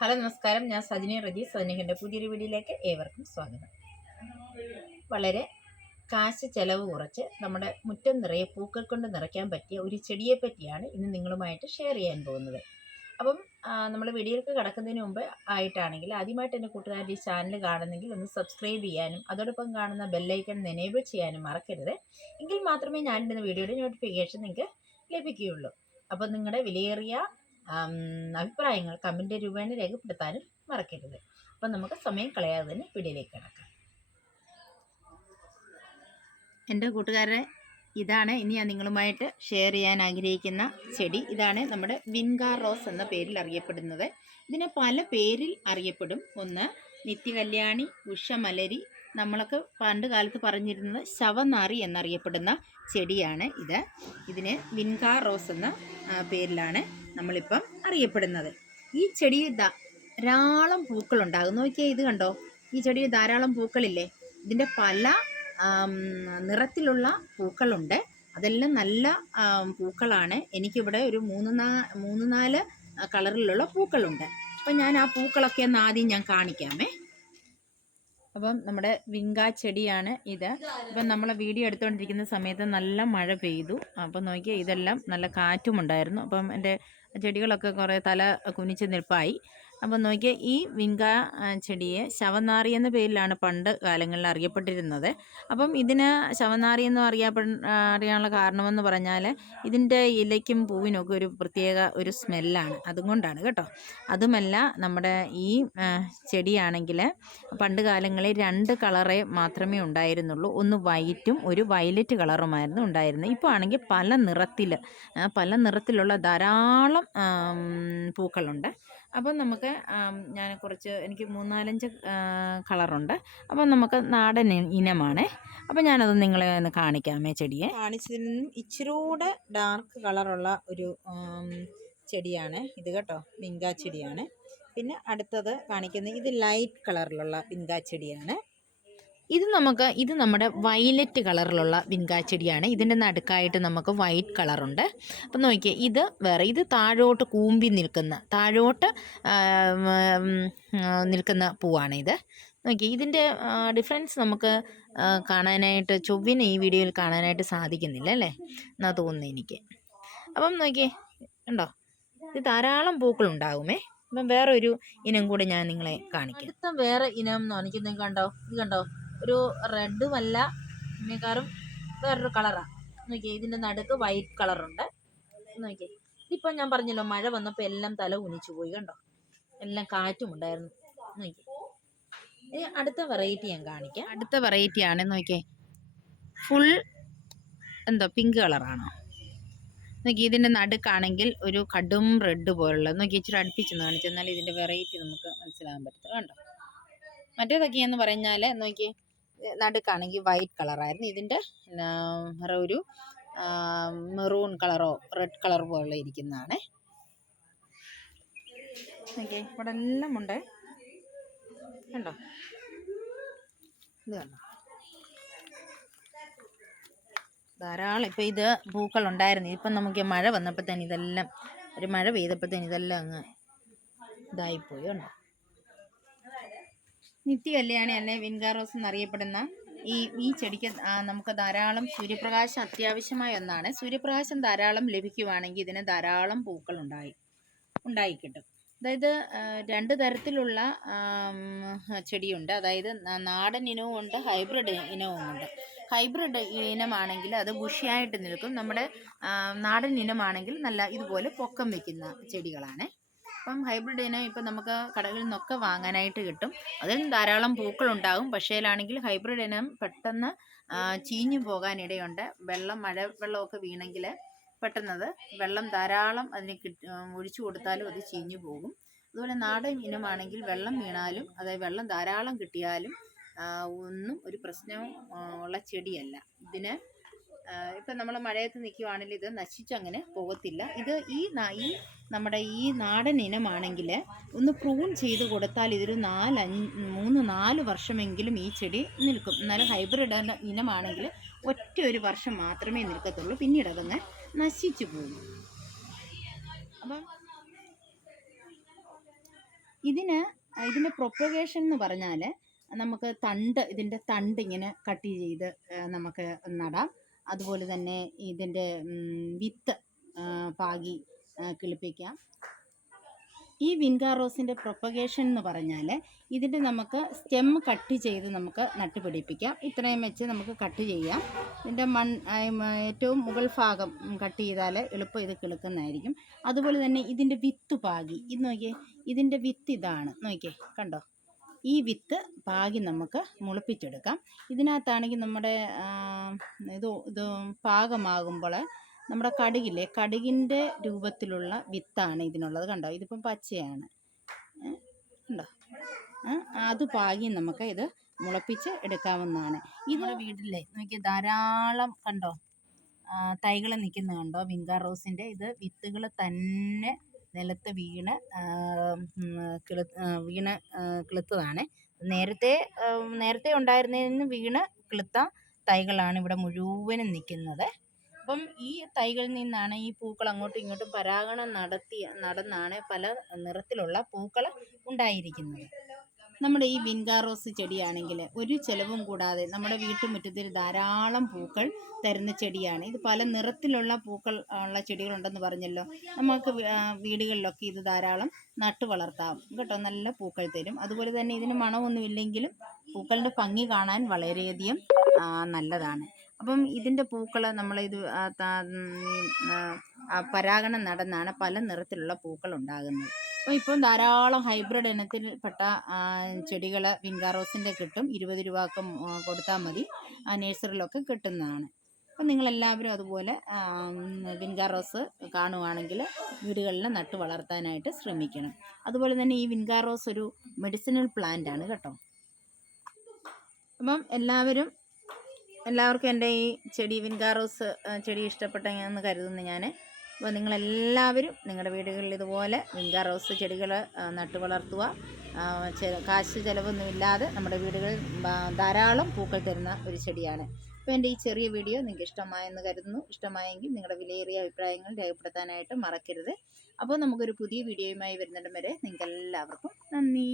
Hello നമസ്കാരം, ഞാൻ സജിനി റജി. സജിനിൻ്റെ പുതിയൊരു വീഡിയോയിലേക്ക് ഏവർക്കും സ്വാഗതം. വളരെ കാശ് ചെലവ് കുറച്ച് നമ്മുടെ മുറ്റം നിറയെ പൂക്കൾ കൊണ്ട് നിറയ്ക്കാൻ പറ്റിയ ഒരു ചെടിയെ പറ്റിയാണ് ഇന്ന് നിങ്ങളുമായിട്ട് ഷെയർ ചെയ്യാൻ പോകുന്നത്. അപ്പം നമ്മൾ വീഡിയോയിലേക്ക് കടക്കുന്നതിന് മുമ്പ് ആയിട്ടാണെങ്കിൽ ആദ്യമായിട്ട് എൻ്റെ കൂട്ടുകാരുടെ ഈ ചാനൽ കാണുന്നെങ്കിൽ ഒന്ന് സബ്സ്ക്രൈബ് ചെയ്യാനും അതോടൊപ്പം കാണുന്ന ബെല്ലൈക്കൺ എനേബിൾ ചെയ്യാനും മറക്കരുത്. എങ്കിൽ മാത്രമേ ഞാനിടുന്ന വീഡിയോയുടെ നോട്ടിഫിക്കേഷൻ നിങ്ങൾക്ക് ലഭിക്കുകയുള്ളൂ. അപ്പം നിങ്ങളുടെ വിലയേറിയ അഭിപ്രായങ്ങൾ കമൻ്റ് രൂപേണ രേഖപ്പെടുത്താനും മറക്കരുത്. അപ്പം നമുക്ക് സമയം കളയാതെ തന്നെ വീഡിയോയിലേക്ക് കിടക്കാം. എൻ്റെ കൂട്ടുകാരെ, ഇതാണ് ഇനി ഞാൻ നിങ്ങളുമായിട്ട് ഷെയർ ചെയ്യാൻ ആഗ്രഹിക്കുന്ന ചെടി. ഇതാണ് നമ്മുടെ വിൻഗാർ റോസ് എന്ന പേരിൽ അറിയപ്പെടുന്നത്. ഇതിനെ പല പേരിൽ അറിയപ്പെടും. ഒന്ന് നിത്യകല്യാണി, ഉഷമലരി, നമ്മളൊക്കെ പണ്ട് കാലത്ത് പറഞ്ഞിരുന്നത് ശവനാറി എന്നറിയപ്പെടുന്ന ചെടിയാണ് ഇത്. ഇതിന് വിൻഗാർ റോസ് എന്ന പേരിലാണ് നമ്മളിപ്പം അറിയപ്പെടുന്നത്. ഈ ചെടിയിൽ ധാരാളം പൂക്കളുണ്ടാകും. നോക്കിയാൽ ഇത് കണ്ടോ, ഈ ചെടിയിൽ ധാരാളം പൂക്കളില്ലേ? ഇതിൻ്റെ പല നിറത്തിലുള്ള പൂക്കളുണ്ട്. അതെല്ലാം നല്ല പൂക്കളാണ്. എനിക്കിവിടെ ഒരു മൂന്ന് നാല് കളറിലുള്ള പൂക്കളുണ്ട്. അപ്പം ഞാൻ ആ പൂക്കളൊക്കെ ഒന്ന് ആദ്യം ഞാൻ കാണിക്കാമേ. അപ്പം നമ്മുടെ വിങ്കാ ചെടിയാണ് ഇത്. അപ്പം നമ്മളെ വീഡിയോ എടുത്തുകൊണ്ടിരിക്കുന്ന സമയത്ത് നല്ല മഴ പെയ്തു. അപ്പം നോക്കിയാൽ ഇതെല്ലാം നല്ല കാറ്റും ഉണ്ടായിരുന്നു. അപ്പം എൻ്റെ ചെടികളൊക്കെ കുറേ തല കുനിച്ച് നിൽപ്പായി. അപ്പം നോക്കിയാൽ ഈ വിങ്കാ ചെടിയെ ശവനാറി എന്ന പേരിലാണ് പണ്ട് കാലങ്ങളിൽ അറിയപ്പെട്ടിരുന്നത്. അപ്പം ഇതിന് ശവനാറി എന്ന് അറിയാനുള്ള കാരണമെന്ന് പറഞ്ഞാൽ ഇതിൻ്റെ ഇലയ്ക്കും പൂവിനൊക്കെ ഒരു പ്രത്യേക ഒരു സ്മെല്ലാണ്. അതുകൊണ്ടാണ് കേട്ടോ. അതുമല്ല, നമ്മുടെ ഈ ചെടിയാണെങ്കിൽ പണ്ട് കാലങ്ങളിൽ 2 കളറേ മാത്രമേ ഉണ്ടായിരുന്നുള്ളൂ. ഒന്ന് വൈറ്റും ഒരു വയലറ്റ് കളറുമായിരുന്നു ഉണ്ടായിരുന്നത്. ഇപ്പോൾ ആണെങ്കിൽ പല നിറത്തിലുള്ള ധാരാളം പൂക്കളുണ്ട്. അപ്പം നമുക്ക് എനിക്ക് 3-4-5 കളറുണ്ട്. അപ്പം നമുക്ക് നാടൻ ഇനമാണ്. അപ്പം ഞാനത് നിങ്ങളെ ഒന്ന് കാണിക്കാമേ. ചെടിയെ കാണിച്ചതിൽ നിന്നും ഇച്ചിരൂടെ ഡാർക്ക് കളറുള്ള ഒരു ചെടിയാണ് ഇത് കേട്ടോ. വിങ്കാ ചെടിയാണ്. പിന്നെ അടുത്തത് കാണിക്കുന്നത് ഇത് ലൈറ്റ് കളറിലുള്ള വിങ്കാ ചെടിയാണ്. ഇത് നമ്മുടെ വയലറ്റ് കളറിലുള്ള വിങ്കാ ചെടിയാണ്. ഇതിൻ്റെ നടുക്കായിട്ട് നമുക്ക് വൈറ്റ് കളറുണ്ട്. അപ്പം നോക്കിയേ, ഇത് താഴോട്ട് കൂമ്പി നിൽക്കുന്ന പൂവാണ് ഇത്. നോക്കിയേ, ഇതിൻ്റെ ഡിഫറൻസ് നമുക്ക് കാണാനായിട്ട് ചൊവ്വിന് ഈ വീഡിയോയിൽ കാണാനായിട്ട് സാധിക്കുന്നില്ല അല്ലേ എന്നാ തോന്നുന്നു എനിക്ക്. അപ്പം നോക്കിയേ, ഉണ്ടോ, ഇത് ധാരാളം പൂക്കളുണ്ടാകുമേ. അപ്പം വേറൊരു ഇനം കൂടെ ഞാൻ നിങ്ങളെ കാണിക്കാം. അടുത്ത വേറെ ഇനം എന്ന് കാണിക്കുന്നത് കണ്ടോ, ഇത് കണ്ടോ, ഒരു റെഡുമല്ല, ഇതിനേക്കാളും വേറൊരു കളറാണ്. നോക്കിയേ, ഇതിൻ്റെ നടുക്ക് വൈറ്റ് കളറുണ്ട്. നോക്കിയേ, ഇതിപ്പോൾ ഞാൻ പറഞ്ഞല്ലോ, മഴ വന്നപ്പോൾ എല്ലാം തല കുനിച്ചു പോയി കണ്ടോ, എല്ലാം കാറ്റും ഉണ്ടായിരുന്നു. നോക്കിയേ, ഇനി അടുത്ത വെറൈറ്റി ഞാൻ കാണിക്കാം. അടുത്ത വെറൈറ്റിയാണ്. നോക്കിയേ, ഫുൾ പിങ്ക് കളറാണോ. നോക്കി, ഇതിൻ്റെ നടുക്കാണെങ്കിൽ ഒരു കടും റെഡ് പോലുള്ള. നോക്കി, ഇച്ചിരി അടുപ്പിച്ചെന്ന് കാണിച്ചു, എന്നാൽ ഇതിൻ്റെ വെറൈറ്റി നമുക്ക് മനസ്സിലാകാൻ പറ്റത്തില്ല കണ്ടോ. മറ്റേതൊക്കെയെന്ന് പറഞ്ഞാൽ നോക്കി, നടുക്കാണെങ്കിൽ വൈറ്റ് കളറായിരുന്നു. ഇതിൻ്റെ ഒരു മെറൂൺ കളറോ റെഡ് കളർ പോലെ ഇരിക്കുന്നതാണ്. നോക്കി, ഇവിടെ എല്ലാം ഉണ്ട് കണ്ടോ, ഇത് കണ്ടോ, ധാരാളം. ഇപ്പം ഇത് പൂക്കളുണ്ടായിരുന്നു. ഇപ്പം നമുക്ക് മഴ വന്നപ്പോഴത്തേന് ഇതെല്ലാം, ഒരു മഴ പെയ്തപ്പോഴത്തേന് ഇതെല്ലാം അങ്ങ് ഇതായിപ്പോയി കണ്ടോ. നിത്യകല്യാണി അല്ലെ വിൻഗാർ റോസ് എന്നറിയപ്പെടുന്ന ഈ ചെടിക്ക് നമുക്ക് ധാരാളം സൂര്യപ്രകാശം അത്യാവശ്യമായ ഒന്നാണ്. സൂര്യപ്രകാശം ധാരാളം ലഭിക്കുവാണെങ്കിൽ ഇതിന് ധാരാളം പൂക്കൾ ഉണ്ടായി കിട്ടും. അതായത് 2 തരത്തിലുള്ള ചെടിയുണ്ട്. അതായത് നാടൻ ഇനവും ഉണ്ട്, ഹൈബ്രിഡ് ഇനവും ഉണ്ട്. ഹൈബ്രിഡ് ഇനമാണെങ്കിൽ അത് ബുഷിയായിട്ട് നിൽക്കും. നമ്മുടെ നാടൻ ഇനമാണെങ്കിൽ നല്ല ഇതുപോലെ പൊക്കം വയ്ക്കുന്ന ചെടികളാണ്. അപ്പം ഹൈബ്രിഡ് ഇനം ഇപ്പം നമുക്ക് കടകളിൽ നിന്നൊക്കെ വാങ്ങാനായിട്ട് കിട്ടും. അതിൽ ധാരാളം പൂക്കളുണ്ടാകും. പക്ഷേലാണെങ്കിൽ ഹൈബ്രിഡ് ഇനം പെട്ടെന്ന് ചീഞ്ഞു പോകാനിടയുണ്ട്. മഴവെള്ളമൊക്കെ വീണെങ്കിൽ പെട്ടെന്നത് വെള്ളം ധാരാളം അതിന് ഒഴിച്ചു കൊടുത്താലും അത് ചീഞ്ഞു പോകും. അതുപോലെ നാടൻ ഇനമാണെങ്കിൽ വെള്ളം വീണാലും, അതായത് വെള്ളം ധാരാളം കിട്ടിയാലും ഒന്നും ഒരു പ്രശ്നവും ഉള്ള ചെടിയല്ല. ഇതിന് ഇപ്പം നമ്മൾ മഴയത്ത് നിൽക്കുവാണെങ്കിൽ ഇത് നശിച്ചങ്ങനെ പോകത്തില്ല. ഇത് നമ്മുടെ ഈ നാടൻ ഇനമാണെങ്കിൽ ഒന്ന് പ്രൂൺ ചെയ്ത് കൊടുത്താൽ ഇതൊരു 3-4 വർഷമെങ്കിലും ഈ ചെടി നിൽക്കും. എന്നാലും ഹൈബ്രിഡ് ഇനമാണെങ്കിൽ ഒരു വർഷം മാത്രമേ നിൽക്കത്തുള്ളൂ. പിന്നീട് അതങ്ങ് നശിച്ചു പോകും. അപ്പം ഇതിൻ്റെ പ്രൊപ്പഗേഷൻ എന്ന് പറഞ്ഞാൽ നമുക്ക് ഇതിൻ്റെ തണ്ട് ഇങ്ങനെ കട്ട് ചെയ്ത് നമുക്ക് നടാം. അതുപോലെ തന്നെ ഇതിൻ്റെ വിത്ത് പാകി കിളിപ്പിക്കാം. ഈ വിൻഗാർ റോസിൻ്റെ പ്രൊപ്പഗേഷൻ എന്ന് പറഞ്ഞാൽ ഇതിൻ്റെ നമുക്ക് സ്റ്റെം കട്ട് ചെയ്ത് നമുക്ക് നട്ടുപിടിപ്പിക്കാം. ഇത്രയും വെച്ച് നമുക്ക് കട്ട് ചെയ്യാം. ഇതിൻ്റെ ഏറ്റവും മുകൾ ഭാഗം കട്ട് ചെയ്താൽ എളുപ്പം ഇത് കിളുക്കുന്നതായിരിക്കും. അതുപോലെ തന്നെ ഇതിൻ്റെ വിത്ത് പാകി ഇത് നോക്കിയേ, ഇതിൻ്റെ വിത്ത് ഇതാണ്, നോക്കിയേ, കണ്ടോ? ഈ വിത്ത് പാകി നമുക്ക് മുളപ്പിച്ചെടുക്കാം. ഇതിനകത്താണെങ്കിൽ നമ്മുടെ ഇത് പാകമാകുമ്പോൾ നമ്മുടെ കടുകില്ലേ, കടുകിൻ്റെ രൂപത്തിലുള്ള വിത്താണ് ഇതിനുള്ളത്. കണ്ടോ, ഇതിപ്പം പച്ചയാണ്, കണ്ടോ? അത് പാകി നമുക്ക് ഇത് മുളപ്പിച്ച് എടുക്കാവുന്നതാണ്. നമ്മുടെ വീട്ടിലെ നോക്കി ധാരാളം കണ്ടോ തൈകൾ നിൽക്കുന്നത് കണ്ടോ വിൻഗാർ റോസിൻ്റെ. ഇത് വിത്തുകൾ തന്നെ നിലത്ത് വീണ് കിളുത്തതാണ്. നേരത്തെ ഉണ്ടായിരുന്നതിന് വീണ് കിളുത്ത തൈകളാണ് ഇവിടെ മുഴുവനും നിൽക്കുന്നത്. അപ്പം ഈ തൈകളിൽ നിന്നാണ് ഈ പൂക്കൾ അങ്ങോട്ടും ഇങ്ങോട്ടും പരാഗണം നടന്നാണ് പല നിറത്തിലുള്ള പൂക്കൾ ഉണ്ടായിരിക്കുന്നത്. നമ്മുടെ ഈ വിൻഗാർ റോസ് ചെടിയാണെങ്കിൽ ഒരു ചിലവും കൂടാതെ നമ്മുടെ വീട്ടുമുറ്റത്തിൽ ധാരാളം പൂക്കൾ തരുന്ന ചെടിയാണ്. ഇത് പല നിറത്തിലുള്ള പൂക്കൾ ഉള്ള ചെടികളുണ്ടെന്ന് പറഞ്ഞല്ലോ. നമുക്ക് വീടുകളിലൊക്കെ ഇത് ധാരാളം നട്ടു വളർത്താം കേട്ടോ. നല്ല പൂക്കൾ തരും. അതുപോലെ തന്നെ ഇതിന് മണമൊന്നുമില്ലെങ്കിലും പൂക്കളുടെ ഭംഗി കാണാൻ വളരെയധികം നല്ലതാണ്. അപ്പം ഇതിൻ്റെ പൂക്കൾ നമ്മളിത് പരാഗണം നടന്നാണ് പല നിറത്തിലുള്ള പൂക്കൾ ഉണ്ടാകുന്നത്. അപ്പോൾ ഇപ്പം ധാരാളം ഹൈബ്രിഡ് ഇനത്തിൽപ്പെട്ട ചെടികൾ വിൻഗാർ റോസിൻ്റെ കിട്ടും. 20 രൂപക്ക് കൊടുത്താൽ മതി, നേഴ്സറിയിലൊക്കെ കിട്ടുന്നതാണ്. അപ്പം നിങ്ങളെല്ലാവരും അതുപോലെ വിൻഗാർ റോസ് കാണുവാണെങ്കിൽ വീടുകളിൽ നട്ടു വളർത്താനായിട്ട് ശ്രമിക്കണം. അതുപോലെ തന്നെ ഈ വിൻഗാർ റോസ് ഒരു മെഡിസിനൽ പ്ലാന്റ് ആണ് കേട്ടോ. അപ്പം എല്ലാവർക്കും എൻ്റെ ഈ വിൻഗാർ റോസ് ചെടി ഇഷ്ടപ്പെട്ടെന്ന് കരുതുന്നു ഞാൻ. അപ്പോൾ നിങ്ങളെല്ലാവരും നിങ്ങളുടെ വീടുകളിൽ ഇതുപോലെ വിൻഗാർ റോസ് ചെടികൾ നട്ടു വളർത്തുക. കാശ് ചിലവൊന്നുമില്ലാതെ നമ്മുടെ വീടുകളിൽ ധാരാളം പൂക്കൾ തരുന്ന ഒരു ചെടിയാണ്. അപ്പോൾ എൻ്റെ ഈ ചെറിയ വീഡിയോ നിങ്ങൾക്ക് ഇഷ്ടമായെന്ന് കരുതുന്നു. ഇഷ്ടമായെങ്കിൽ നിങ്ങളുടെ വിലയേറിയ അഭിപ്രായങ്ങൾ രേഖപ്പെടുത്താനായിട്ട് മറക്കരുത്. അപ്പോൾ നമുക്കൊരു പുതിയ വീഡിയോയുമായി വരുന്നിടം വരെ നിങ്ങൾക്ക് എല്ലാവർക്കും നന്ദി.